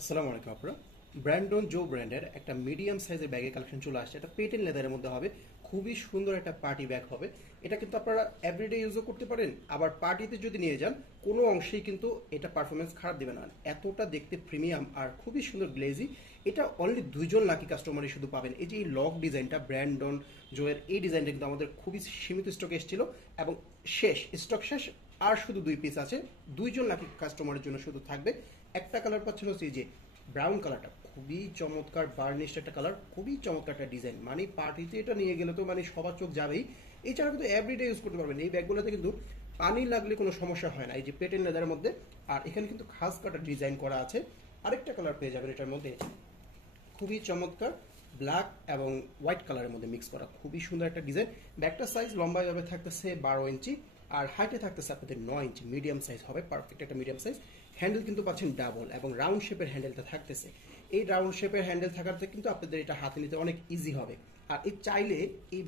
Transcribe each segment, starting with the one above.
আসসালামু আলাইকুম আপনারা। ব্র্যান্ডন জো ব্র্যান্ডের একটা মিডিয়াম সাইজের ব্যাগের কালেকশন চলে আসছে। এটা পেটেন লেদারের মধ্যে হবে, খুবই সুন্দর একটা পার্টি ব্যাগ হবে। এটা কিন্তু আপনারা এভরিডে ইউজও করতে পারেন, আবার পার্টিতে যদি নিয়ে যান কোনো অংশেই কিন্তু এটা পারফরমেন্স খারাপ দেবে না। এতটা দেখতে প্রিমিয়াম আর খুবই সুন্দর গ্লেজি। এটা অনলি দুইজন লাকি কাস্টমারই শুধু পাবেন। এই যে এই লক ডিজাইনটা, ব্র্যান্ডন জোয়ের এই ডিজাইনটা কিন্তু আমাদের খুবই সীমিত স্টক এসেছিল এবং স্টক শেষ। আর শুধু 2 পিস আছে, দুইজন লাকি কাস্টমারের জন্য শুধু থাকবে। একটা কালার পাচ্ছেন হচ্ছে এই যে ব্রাউন কালারটা, খুবই চমৎকার বার্নিশ একটা কালার, খুবই চমৎকার একটা ডিজাইন। মানে পার্টিতে এটা নিয়ে গেলে তো মানে সবার চোখ যাবেই। এছাড়া কিন্তু এভরিডে ইউজ করতে পারবেন। এই ব্যাগগুলোতে কিন্তু পানি লাগলে কোনো সমস্যা হয় না। এই যে পেটেন লেদারের মধ্যে, আর এখানে কিন্তু খাস কাটা ডিজাইন করা আছে। আরেকটা কালার পেয়ে যাবেন এটার মধ্যে, খুবই চমৎকার ব্ল্যাক এবং হোয়াইট কালারের মধ্যে মিক্স করা, খুবই সুন্দর একটা ডিজাইন। ব্যাগটার সাইজ লম্বায় ভাবে থাকতেছে 12 ইঞ্চি আর হাইটে থাকতেছে আপনাদের 9 ইঞ্চি। মিডিয়াম সাইজ হবে, পারফেক্ট একটা মিডিয়াম সাইজ। হ্যান্ডেল কিন্তু পাচ্ছেন ডাবল এবং রাউন্ড শেপের হ্যান্ডেলটা থাকতেছে। এই রাউন্ড শেপের হ্যান্ডেল থাকাতে কিন্তু আপনাদের এটা হাতে নিতে অনেক ইজি হবে। আর এই চাইলে এই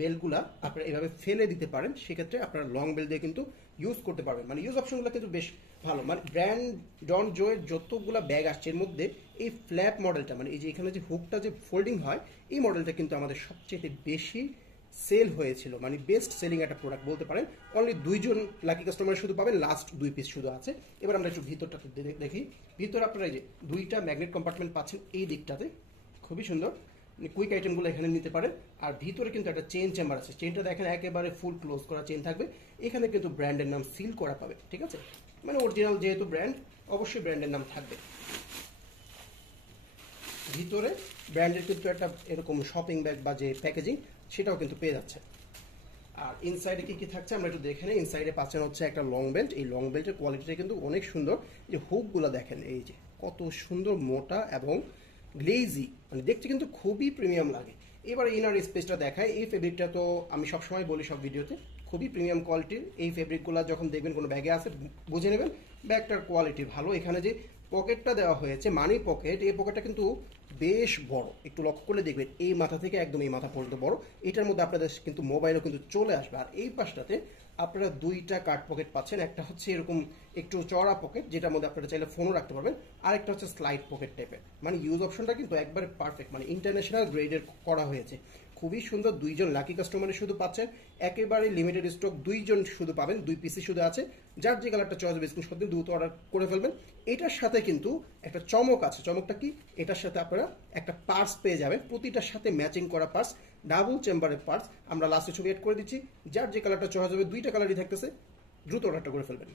বেলগুলা আপনারা এভাবে ফেলে দিতে পারেন, সেক্ষেত্রে আপনারা লং বেল দিয়ে কিন্তু ইউজ করতে পারবেন। মানে ইউজ অপশনগুলো কিন্তু বেশ ভালো। মানে ব্র্যান্ড ডন জোয়ের যতগুলো ব্যাগ আসছে এর মধ্যে এই ফ্ল্যাপ মডেলটা, মানে এই যে এখানে যে হুকটা যে ফোল্ডিং হয়, এই মডেলটা কিন্তু আমাদের সবচেয়ে বেশি সেল হয়েছিল। মানে বেস্ট সেলিং একটা প্রোডাক্ট বলতে পারেন। অনলি দুইজন লাকি কাস্টমার শুধু পাবেন, লাস্ট 2 পিস শুধু আছে। এবার আমরা একটু ভিতরটা দেখি। ভিতরে আপনারা এই যে 2টা ম্যাগনেট কম্পার্টমেন্ট পাচ্ছেন এই দিকটাতে, খুবই সুন্দর। কুইক আইটেমগুলো এখানে নিতে পারেন। আর ভিতরে কিন্তু একটা চেন চেম্বার আছে, চেনটা দেখেন একেবারে ফুল ক্লোজ করা চেন থাকবে। এখানে কিন্তু ব্র্যান্ডের নাম সিল করা পাবে, ঠিক আছে। মানে অরিজিনাল যেহেতু ব্র্যান্ড, অবশ্যই ব্র্যান্ডের নাম থাকবে। ভিতরে ব্র্যান্ডের কিন্তু একটা এরকম শপিং ব্যাগ বা যে প্যাকেজিং, সেটাও কিন্তু পেয়ে যাচ্ছে। আর ইনসাইডে কি কি থাকছে আমরা একটু দেখে নিই। ইনসাইডে পাচ্ছেন হচ্ছে একটা লং বেল্ট। এই লং বেল্টের কোয়ালিটিটা কিন্তু অনেক সুন্দর। যে হুকগুলো দেখেন, এই যে কত সুন্দর মোটা এবং গ্লেজি, মানে দেখতে কিন্তু খুবই প্রিমিয়াম লাগে। এবার ইনার স্পেসটা দেখায়। এই ফেব্রিকটা তো আমি সবসময় বলি সব ভিডিওতে, খুবই প্রিমিয়াম কোয়ালিটির। এই ফেব্রিকগুলো যখন দেখবেন কোনো ব্যাগে আছে, বুঝে নেবেন ব্যাগটার কোয়ালিটি ভালো। এখানে যে পকেটটা দেওয়া হয়েছে, মানি পকেট, এই পকেটটা কিন্তু বেশ বড়। একটু লক্ষ্য করলে দেখবেন এই মাথা থেকে একদম এই মাথা পর্যন্ত বড়। এটার মধ্যে আপনাদের কিন্তু মোবাইলও কিন্তু চলে আসবে। আর এই পাশটাতে আপনারা 2টা কাট পকেট পাচ্ছেন। একটা হচ্ছে এরকম একটু চড়া পকেট, যেটার মধ্যে আপনারা চাইলে ফোনও রাখতে পারবেন। আরেকটা হচ্ছে স্লাইড পকেট টাইপের। মানে ইউজ অপশনটা কিন্তু একবারে পারফেক্ট, মানে ইন্টারন্যাশনাল গ্রেডের করা হয়েছে। খুবই সুন্দর। 2জন লাকি কাস্টমারের শুধু পাচ্ছেন, একেবারে লিমিটেড স্টক, 2জন শুধু পাবেন, 2 পিসি শুধু আছে। যার যে কালারটা চয়েস হবে স্ক্রিনশট দিয়ে দ্রুত অর্ডার করে ফেলবেন। এটার সাথে কিন্তু একটা চমক আছে। চমকটা কি? এটার সাথে আপনারা একটা পার্স পেয়ে যাবেন, প্রতিটার সাথে ম্যাচিং করা পার্স, ডাবল চেম্বারের পার্স। আমরা লাস্টে ছবি এড করে দিচ্ছি। যার যে কালারটা চয়েস হবে, 2টা কালারই থাকতেছে, দ্রুত অর্ডারটা করে ফেলবেন।